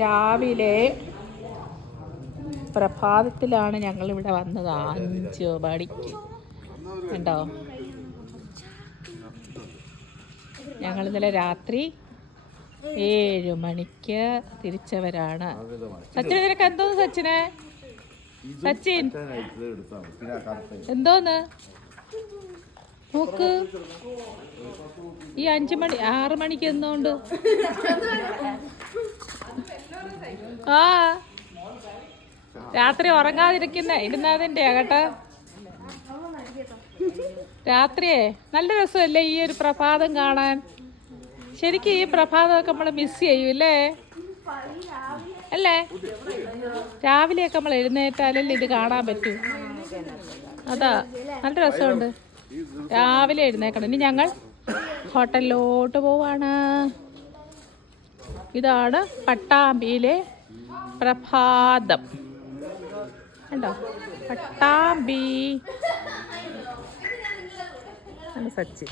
രാവിലെ പ്രഭാതത്തിലാണ് ഞങ്ങൾ ഇവിടെ വന്നത്. അഞ്ച് മണിക്ക്. ഉണ്ടോ ഞങ്ങൾ ഇന്നലെ രാത്രി ഏഴ് മണിക്ക് തിരിച്ചവരാണ്. സച്ചിൻ നിനക്ക് എന്തോന്ന് സച്ചിനെ? സച്ചിൻ. എന്തോന്ന്? നോക്ക്. ഈ അഞ്ചു മണി ആറ് മണിക്ക് എന്തോണ്ട്? ആ. രാത്രി ഉറങ്ങാതിരിക്കുന്ന. ഇരുന്നതിന്റെ കേട്ടോ. രാത്രിയേ നല്ല രസമല്ലേ ഈ ഒരു പ്രഭാതം കാണാൻ. ശരിക്കും ഈ പ്രഭാതമൊക്കെ നമ്മൾ മിസ് ചെയ്യും അല്ലേ അല്ലേ? രാവിലെയൊക്കെ നമ്മൾ എഴുന്നേറ്റാലല്ലേ ഇത് കാണാൻ പറ്റൂ. അതാ നല്ല രസമുണ്ട്. രാവിലെ എഴുന്നേക്കണം. ഇനി ഞങ്ങൾ ഹോട്ടലിലോട്ട് പോവാണ്. ഇതാണ് പട്ടാമ്പിയിലെ പ്രഭാതം. കണ്ടോ? പട്ടാമ്പി. സച്ചി